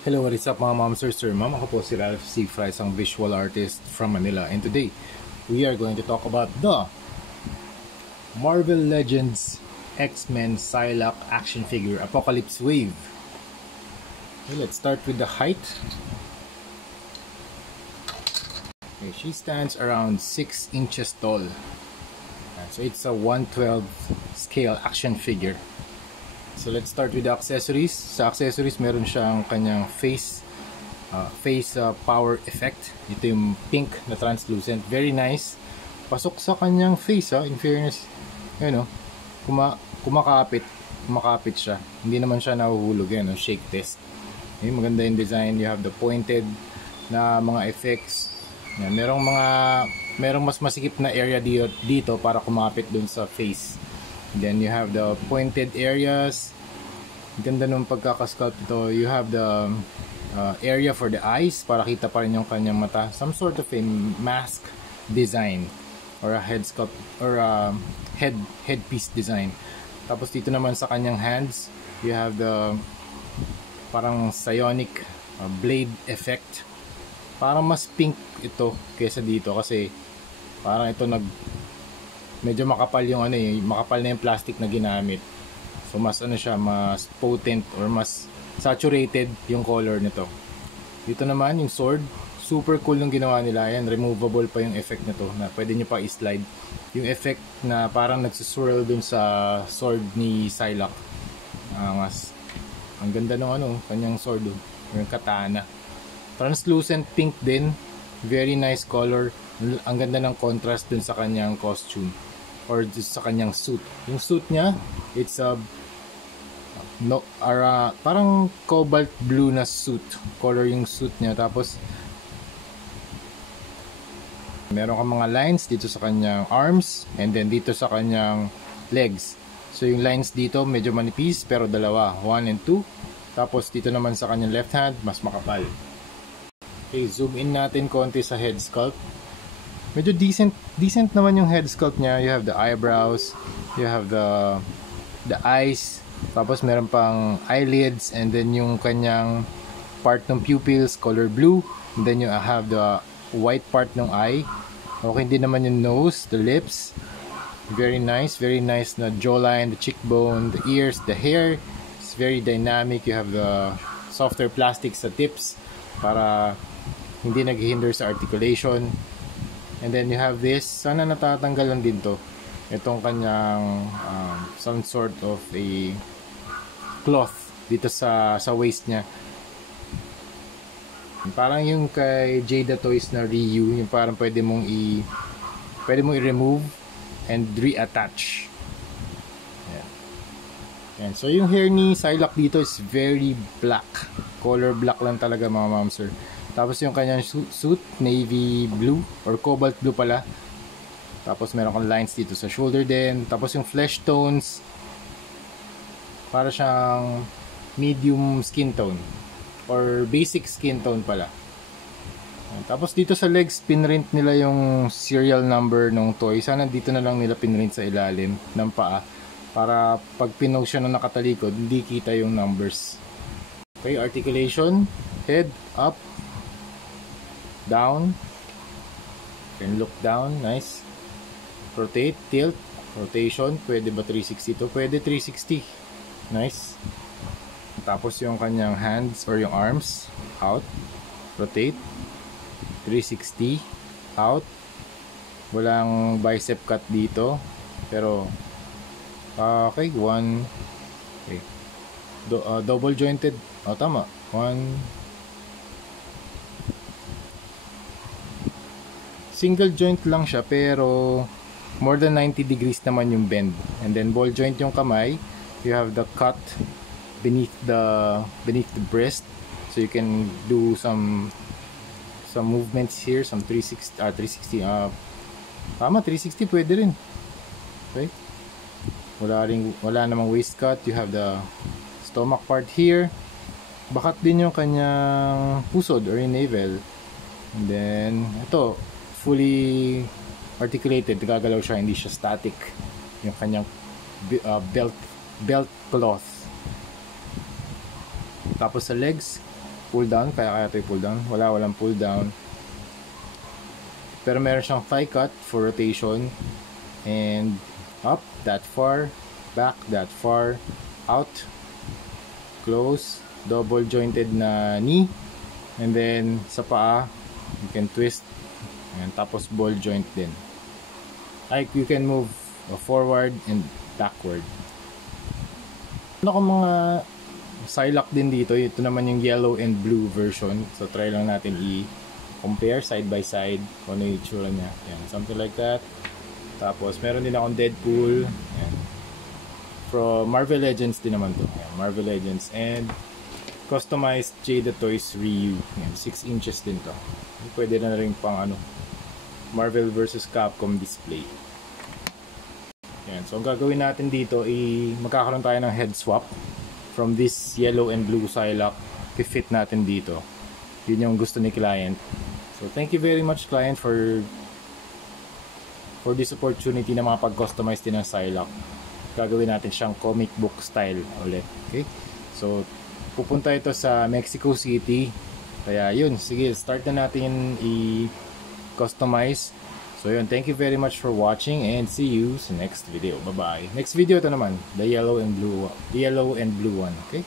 Hello, what is up mga ma'am, sir, ma'am? Ako po si Ralph C. Fry, isang visual artist from Manila. And today, we are going to talk about the Marvel Legends X-Men Psylocke action figure Apocalypse Wave. Okay, let's start with the height. Okay, she stands around 6 inches tall. So it's a 1/12 scale action figure. So let's start with the accessories. Sa accessories, meron siyang kanyang face power effect. Ito yung pink na translucent. Very nice. Pasok sa kanyang face, in fairness. Yun, kumakapit siya. Hindi naman siya nahuhulog. Yan, shake test. Okay, maganda yung design. You have the pointed na mga effects. Yan, merong mas masikip na area dito para kumapit dun sa face. Then you have the pointed areas. Ganda nung pagkakasculpt ito. You have the area for the eyes para kita pa rin yung kanyang mata. Some sort of a mask design or a head sculpt or a headpiece design. Tapos dito naman sa kanyang hands, you have the parang psionic blade effect. Parang mas pink ito kaysa dito kasi parang ito medyo makapal yung makapal na yung plastic na ginamit. So mas mas potent or mas saturated yung color nito. Dito naman yung sword, super cool yung ginawa nila. Yan, removable pa yung effect nito na pwede nyo pa i-slide. Yung effect na parang nagsuswirl dun sa sword ni Psylocke. Ang ganda ng kanyang sword, yung katana. Translucent pink din, very nice color. Ang ganda ng contrast dun sa kanyang costume or sa kanyang suit. Yung suit niya, it's a parang cobalt blue na suit color yung suit niya. Tapos meron kang mga lines dito sa kanyang arms and then dito sa kanyang legs. So yung lines dito medyo manipis pero dalawa, 1 and 2. Tapos dito naman sa kanyang left hand mas makapal. Okay, zoom in natin konti sa head sculpt. Medyo decent naman yung head sculpt niya. You have the eyebrows, you have the eyes, tapos meron pang eyelids, and then yung kanyang part ng pupils color blue, and then you have the white part ng eye. Okay din naman yung nose, the lips, very nice na jawline, the cheekbone, the ears, the hair. It's very dynamic. You have the softer plastic sa tips para hindi naghihinder sa articulation. And then you have this, sana natatanggal lang din to. Itong kanyang some sort of a cloth dito sa waist niya. Parang yung kay Jada Toys na Ryu, yung parang pwede mong i-remove and reattach. Yan. So yung hair ni Psylocke dito is very black. Color black lang talaga mga ma'am sir. Tapos yung kanyang suit, navy blue or cobalt blue pala. Tapos meron kang lines dito sa shoulder din. Tapos yung flesh tones, para siyang medium skin tone or basic skin tone pala. Tapos dito sa legs, pinrint nila yung serial number ng toy. Sana dito na lang nila pinrint sa ilalim ng paa para pag pinog siya na nakatalikod, hindi kita yung numbers. Okay, articulation, head up, down, and look down, nice. Rotate, tilt, rotation, pwede ba 360 to? Pwede 360, nice. Tapos yung kanyang hands or yung arms, out, rotate, 360, out. Walang bicep cut dito, pero okay, okay. Double jointed, tama, 1 single joint lang siya pero more than 90 degrees naman yung bend. And then ball joint yung kamay. You have the cut beneath the breast, so you can do some movements here, some 360 tama, 360 pwede rin. Okay, wala namang waist cut. You have the stomach part here. Bakat din yung kanyang pusod or yung navel. And then ito fully articulated, gagalaw siya, hindi siya static yung kanyang belt cloth. Tapos sa legs, pull down, kaya ito pull down. Walang pull down. Pero meron siyang thigh cut for rotation, and up that far, back that far, out, close, double jointed na knee, and then sa paa you can twist, and tapos ball joint din. Like you can move forward and backward. Ano kung mga Silac din dito, ito naman yung yellow and blue version. So try lang natin i-compare side by side kung ano yung itsura niya. Yan, something like that. Tapos meron din akong Deadpool. Yan. From Marvel Legends din naman to. Yan, Marvel Legends and customized Jada Toys Ryu. Yan, 6 inches din to. Pwede na rin pang ano, Marvel vs Capcom display. Yan, so ang gagawin natin dito magkakaroon tayo ng head swap from this yellow and blue Silac. I-fit natin dito. Yun yung gusto ni client. So thank you very much client for this opportunity na makapag-customize din ng Silac. Gagawin natin siyang comic book style ulit. Okay? So pupunta ito sa Mexico City. Kaya yun, sige, start na natin i-customize. So yun, thank you very much for watching and see you sa next video. Bye bye. Next video ito naman, the yellow and blue one, okay?